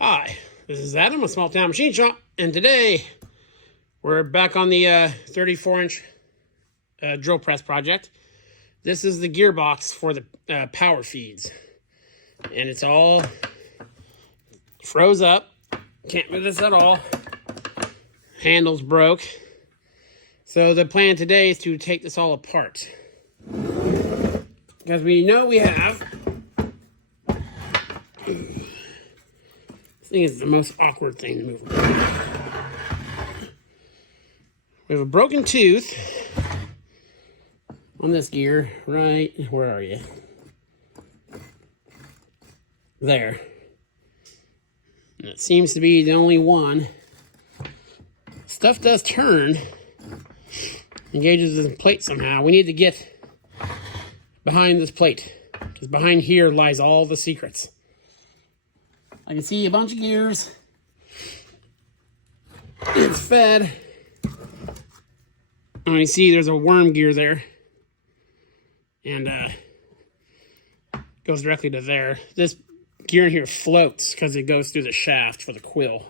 Hi, this is Adam, a small town machine shop, and today we're back on the 34-inch drill press project. This is the gearbox for the power feeds, and it's all froze up. Can't move this at all. Handle's broke. So the plan today is to take this all apart, because we know we have... This thing is the most awkward thing to move around. We have a broken tooth on this gear, right? Where are you? There. And it seems to be the only one. Stuff does turn. Engages the plate somehow. We need to get behind this plate, because behind here lies all the secrets. I can see a bunch of gears. It's fed. And I see there's a worm gear there. And goes directly to there. This gear in here floats because it goes through the shaft for the quill.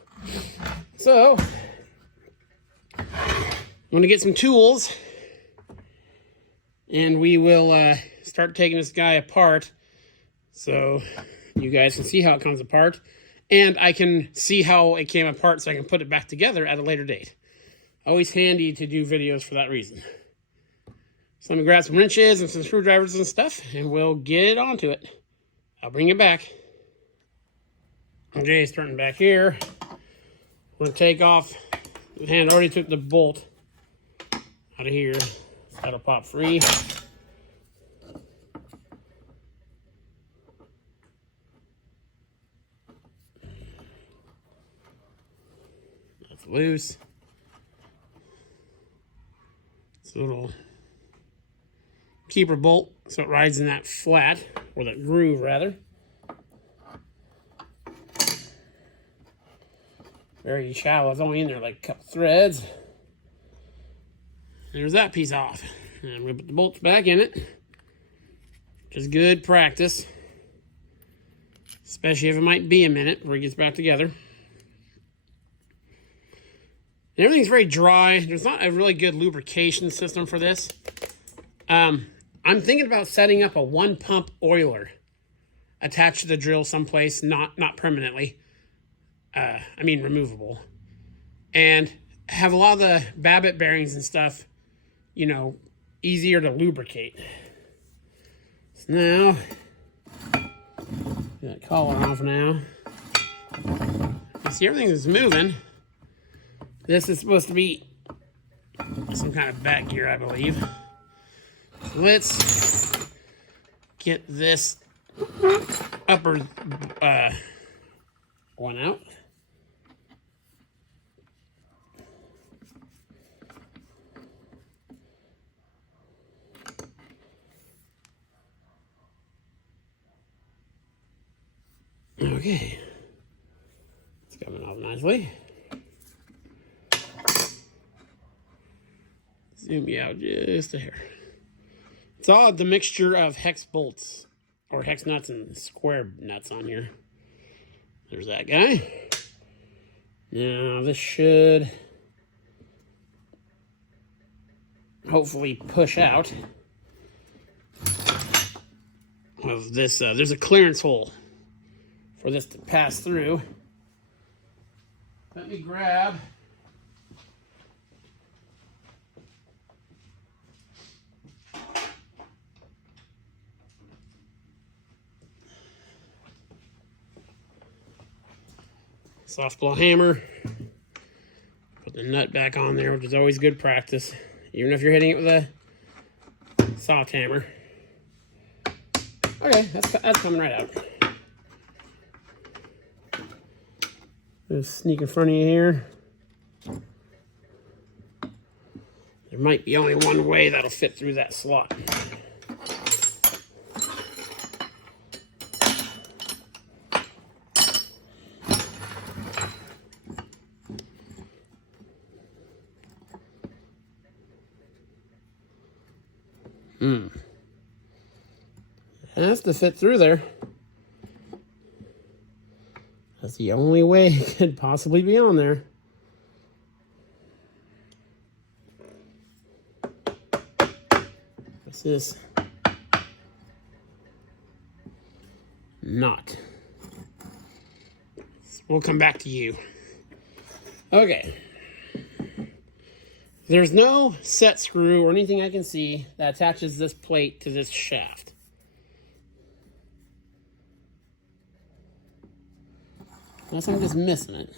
So, I'm going to get some tools. And we will start taking this guy apart. So... you guys can see how it comes apart, and I can see how it came apart so I can put it back together at a later date. Always handy to do videos for that reason. So let me grab some wrenches and some screwdrivers and stuff, and we'll get onto it. I'll bring it back. Okay, starting back here. I'm going to take off. The hand already took the bolt out of here. That'll pop free. Loose. It's a little keeper bolt, so it rides in that flat, or that groove rather. Very shallow. It's only in there like a couple threads. There's that piece off. And we put the bolts back in it, which is good practice, especially if it might be a minute before it gets back together. And everything's very dry. There's not a really good lubrication system for this. I'm thinking about setting up a one-pump oiler attached to the drill someplace, not permanently. I mean removable. And have a lot of the Babbitt bearings and stuff, you know, easier to lubricate. So now, get that collar off now. You see everything is moving. This is supposed to be some kind of back gear, I believe. So let's get this upper one out. Okay. It's coming off nicely. Zoom me out just a hair. It's all the mixture of hex bolts, or hex nuts and square nuts on here. There's that guy. Now this should hopefully push out of this. There's a clearance hole for this to pass through. Let me grab soft blow hammer, put the nut back on there, which is always good practice, even if you're hitting it with a soft hammer. Okay, that's coming right out. Just sneak in front of you here. There might be only one way that'll fit through that slot. It has to fit through there. That's the only way it could possibly be on there. This is not. We'll come back to you. Okay. There's no set screw or anything I can see that attaches this plate to this shaft. Unless I'm just missing it.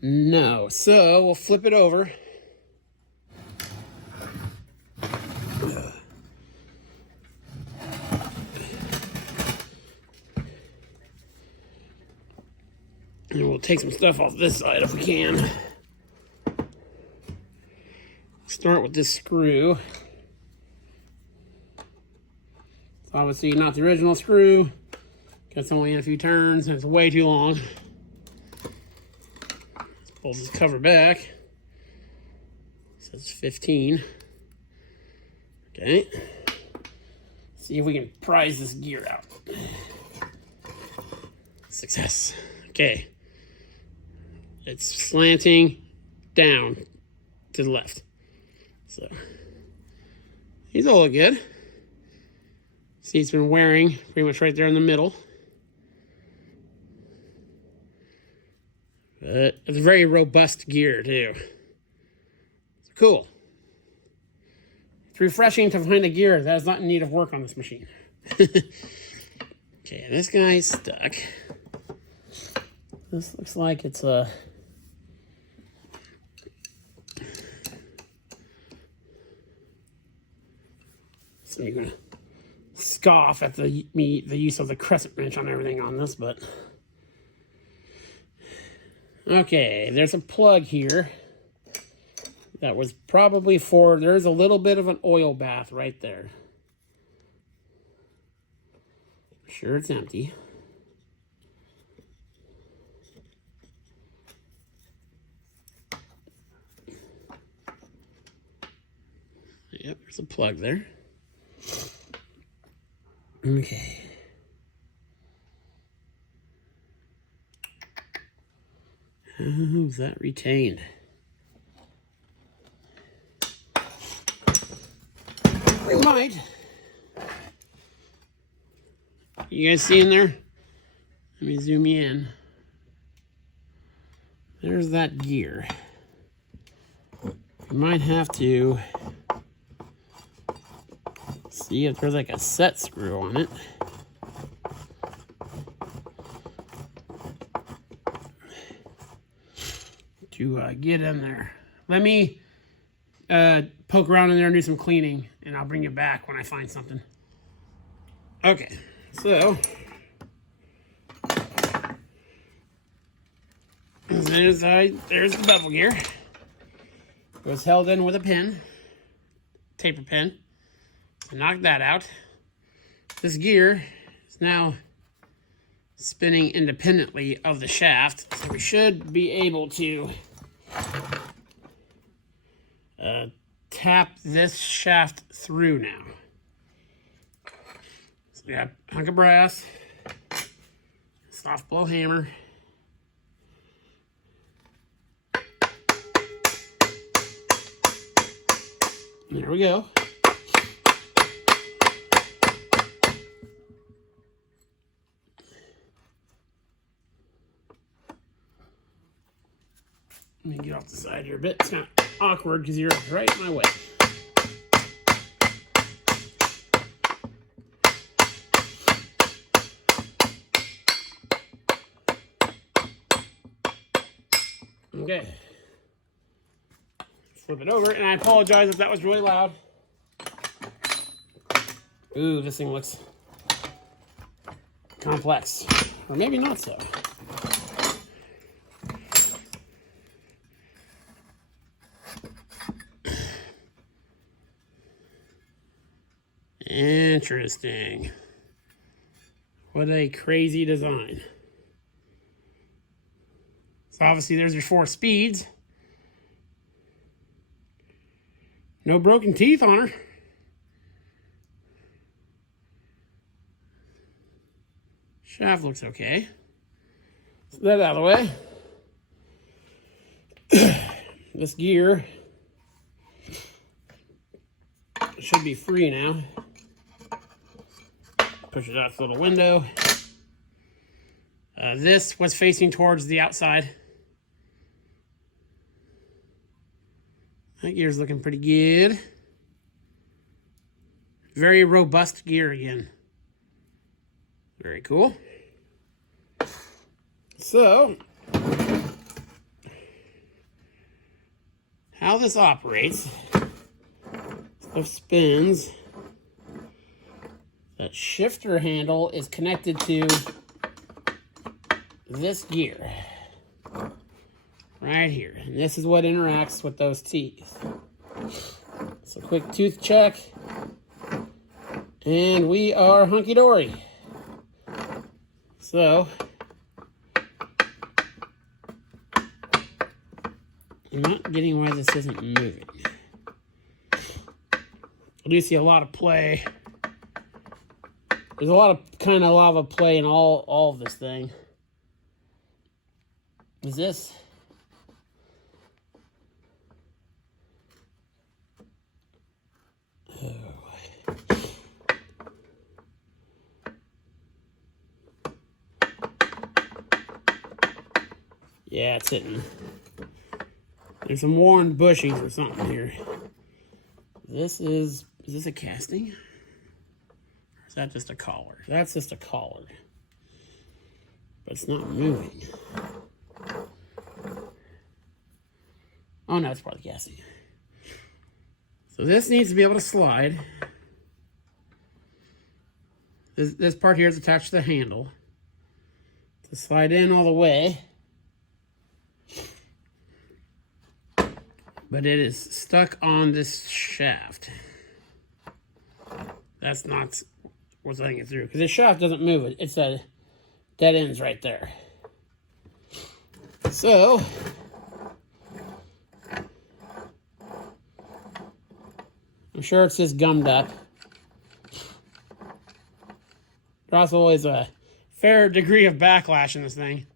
No, so we'll flip it over. And we'll take some stuff off this side if we can. Start with this screw. It's obviously not the original screw. It's only in a few turns and it's way too long. Let's pull this cover back. It says 15. Okay. See if we can prise this gear out. Success. Okay. It's slanting down to the left. So these all look good. See, it's been wearing pretty much right there in the middle. But it's a very robust gear too. It's cool. It's refreshing to find a gear that is not in need of work on this machine. Okay, this guy's stuck. This looks like it's a... So you're gonna scoff at the use of the crescent wrench on everything on this, but okay, there's a plug here that was probably for, there's a little bit of an oil bath right there. I'm sure it's empty. Yep, there's a plug there. Okay. How's that retained? We might. You guys see in there? Let me zoom you in. There's that gear. You might have to see if there's like a set screw on it. To get in there. Let me poke around in there and do some cleaning, and I'll bring you back when I find something. Okay, so there's the bevel gear. It was held in with a pin, taper pin. So knock that out. This gear is now spinning independently of the shaft, so we should be able to tap this shaft through now. So we got a hunk of brass, soft blow hammer. There we go. Let me get off the side here a bit. It's kind of awkward because you're right in my way. Okay. Flip it over, and I apologize if that was really loud. Ooh, this thing looks complex. Or maybe not so. Interesting. What a crazy design. So obviously there's your 4 speeds. No broken teeth on her. Shaft looks okay. So that out of the way. This gear should be free now. Push it out the little window. This was facing towards the outside. That gear's looking pretty good. Very robust gear again. Very cool. So, how this operates, stuff spins. That shifter handle is connected to this gear right here. And this is what interacts with those teeth. So quick tooth check. And we are hunky-dory. So, I'm not getting why this isn't moving. I do see a lot of play. There's a lot of kind of lava play in all of this thing. Is this? Oh. Yeah, it's hitting. There's some worn bushings or something here. Is this a casting? Or is that just a collar? That's just a collar. But it's not moving. Oh no, it's part of the casting. So this needs to be able to slide. This part here is attached to the handle. To slide in all the way. But it is stuck on this shaft. That's not what's letting it through. Because this shaft doesn't move it. It's a dead ends right there. So, I'm sure it's just gummed up. There's also always a fair degree of backlash in this thing.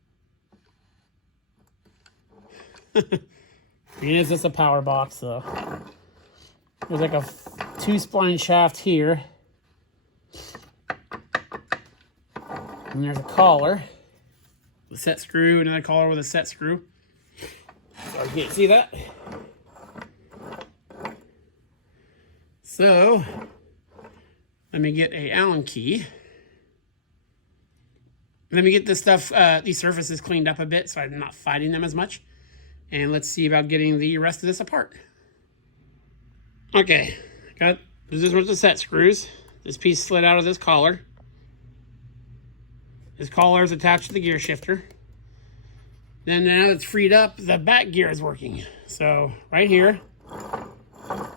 I mean, it's just a power box, so there's like a 2-spline shaft here. And there's a collar. The set screw, another collar with a set screw. So you can't see that. So, let me get a Allen key. Let me get this stuff, these surfaces cleaned up a bit so I'm not fighting them as much. And let's see about getting the rest of this apart. Okay, this is with the set screws. This piece slid out of this collar. This collar is attached to the gear shifter. Then now it's freed up, the back gear is working. So right here, the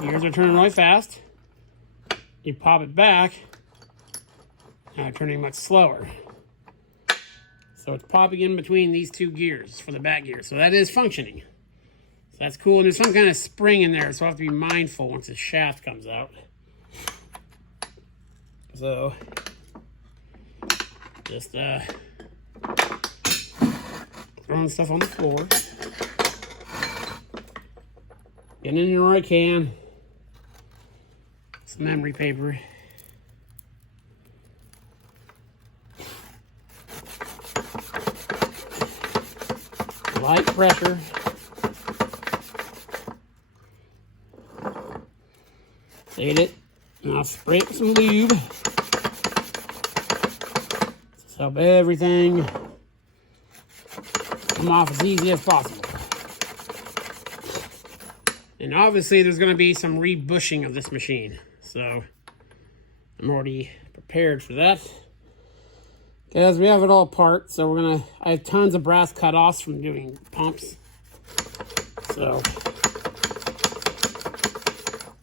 gears are turning really fast. You pop it back, now turning much slower. So it's popping in between these two gears for the back gear. So that is functioning. So that's cool. And there's some kind of spring in there, so I have to be mindful once the shaft comes out. So just throwing stuff on the floor. Getting in where I can. Some memory paper. Light pressure. Save it. And I'll spray it with some lube. Just help everything come off as easy as possible. And obviously there's going to be some rebushing of this machine. So I'm already prepared for that. Guys, we have it all apart, so I have tons of brass cutoffs from doing pumps. So,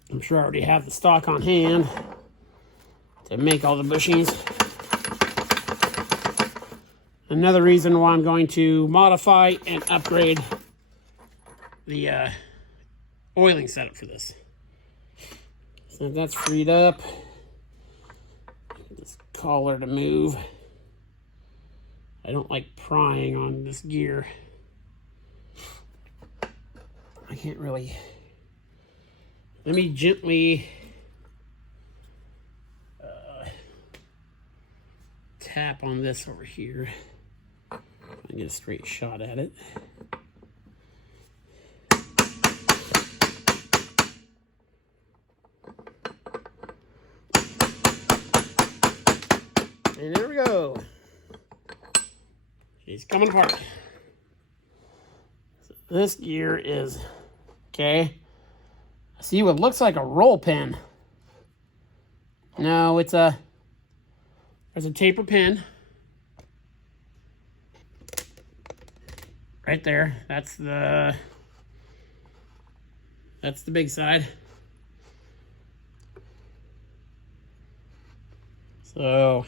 I'm sure I already have the stock on hand to make all the bushings. Another reason why I'm going to modify and upgrade the oiling setup for this. So that's freed up. This collar to move. I don't like prying on this gear. I can't really. Let me gently tap on this over here. I get a straight shot at it. And there we go. She's coming apart. So this gear is, okay. I see what looks like a roll pin. No, there's a taper pin. Right there. That's the big side. So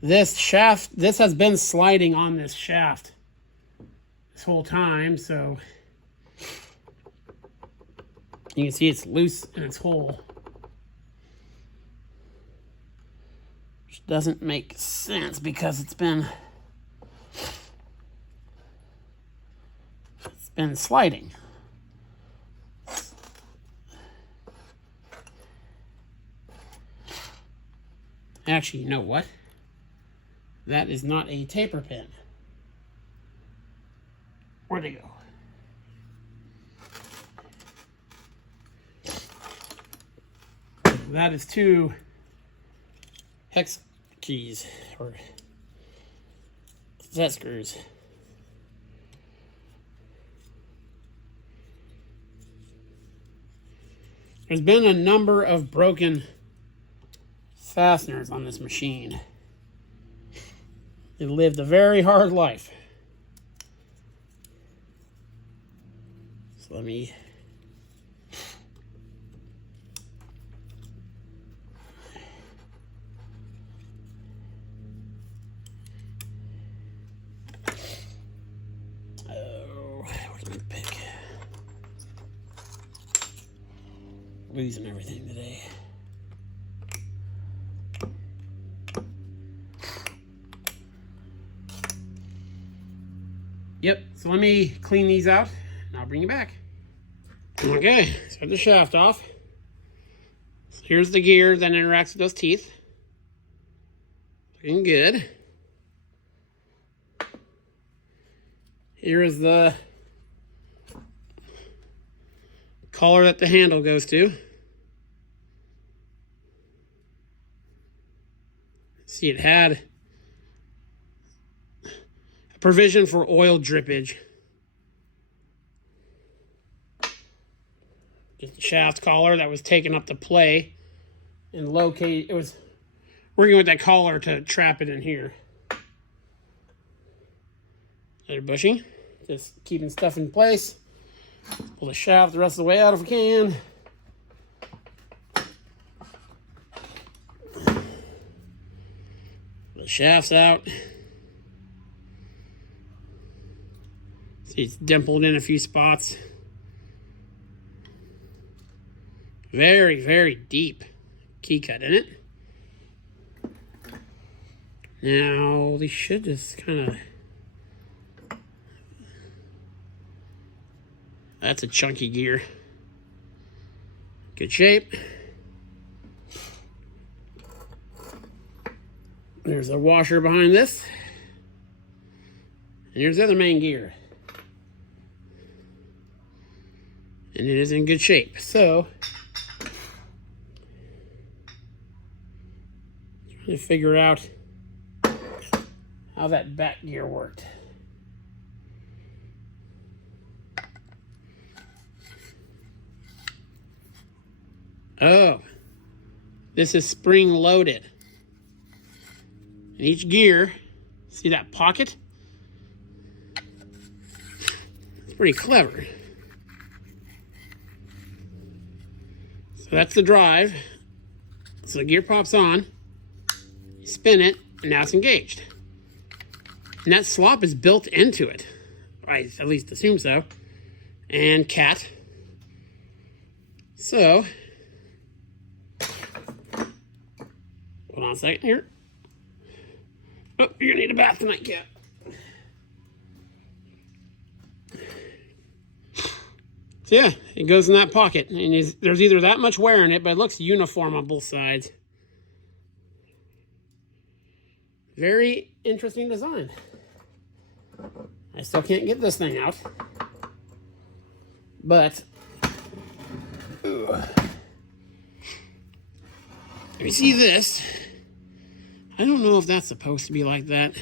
this shaft, this has been sliding on this shaft this whole time, so you can see it's loose in its hole. Which doesn't make sense because it's been sliding. Actually, you know what? That is not a taper pin. Where'd they go? That is two hex keys or set screws. There's been a number of broken fasteners on this machine. It lived a very hard life. So let me where's my pick? Losing everything today. Yep, so let me clean these out and I'll bring you back. Okay, so I have the shaft off. So here's the gear that interacts with those teeth. Looking good. Here is the collar that the handle goes to. See, it had a provision for oil drippage. Just a shaft collar that was taken up to play and locate. It was working with that collar to trap it in here. Another bushing, just keeping stuff in place. Pull the shaft the rest of the way out if we can. The shaft's out. See, it's dimpled in a few spots. Very, very deep key cut in it. Now, they should just kind of... That's a chunky gear. Good shape. There's a washer behind this. And here's the other main gear. And it is in good shape. So, trying to figure out how that back gear worked. Oh, this is spring loaded. And each gear, see that pocket? It's pretty clever. So that's the drive. So the gear pops on, you spin it, and now it's engaged. And that slop is built into it. I at least assume so. And cat. So, Hold on a second here. Oh, you're gonna need a bath tonight, cat. So yeah, it goes in that pocket. And there's either that much wear in it, but it looks uniform on both sides. Very interesting design. I still can't get this thing out. But you see this? I don't know if that's supposed to be like that.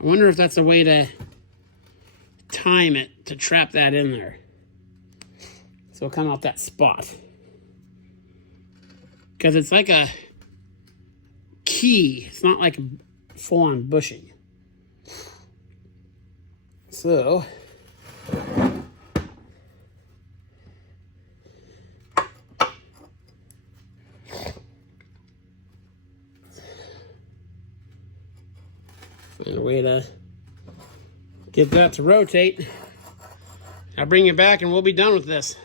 I wonder if that's a way to time it to trap that in there. So it'll come out that spot. Because it's like a key. It's not like full-on bushing. So find a way to get that to rotate. I'll bring it back and we'll be done with this.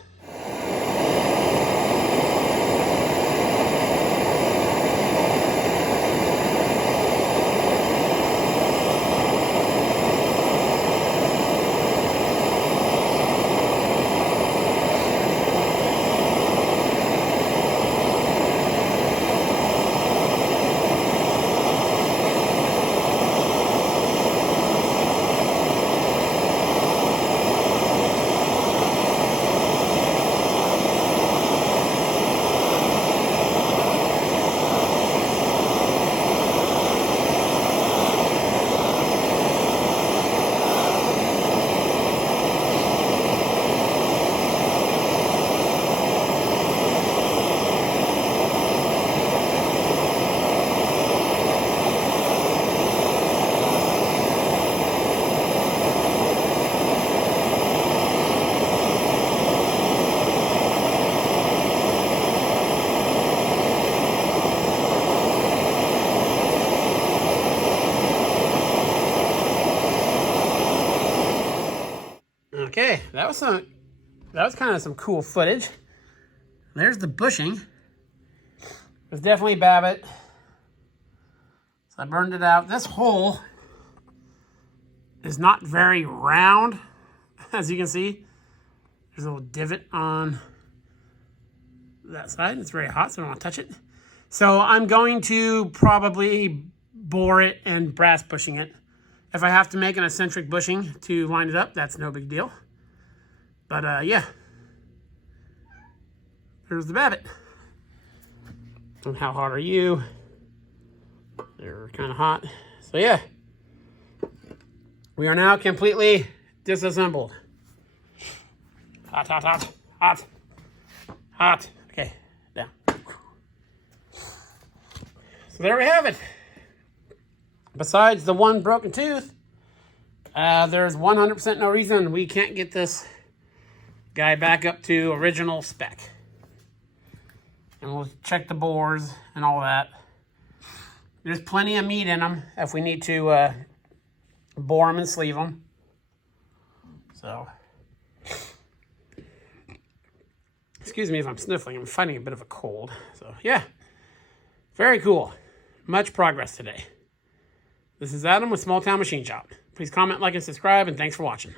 Okay, that was kind of some cool footage. There's the bushing. It was definitely Babbitt. So I burned it out. This hole is not very round, as you can see. There's a little divot on that side. It's very hot, so I don't want to touch it. So I'm going to probably bore it and brass bushing it. If I have to make an eccentric bushing to line it up, that's no big deal. But yeah, there's the Babbitt. And how hot are you? They're kind of hot. So yeah, we are now completely disassembled. Hot, hot, hot, hot, hot. Okay, down. So there we have it. Besides the one broken tooth, there's 100% no reason we can't get this guy back up to original spec. And we'll check the bores and all that. There's plenty of meat in them if we need to bore them and sleeve them. So, excuse me if I'm sniffling. I'm fighting a bit of a cold. So yeah, very cool. Much progress today. This is Adam with Small Town Machine Shop. Please comment, like, and subscribe, and thanks for watching.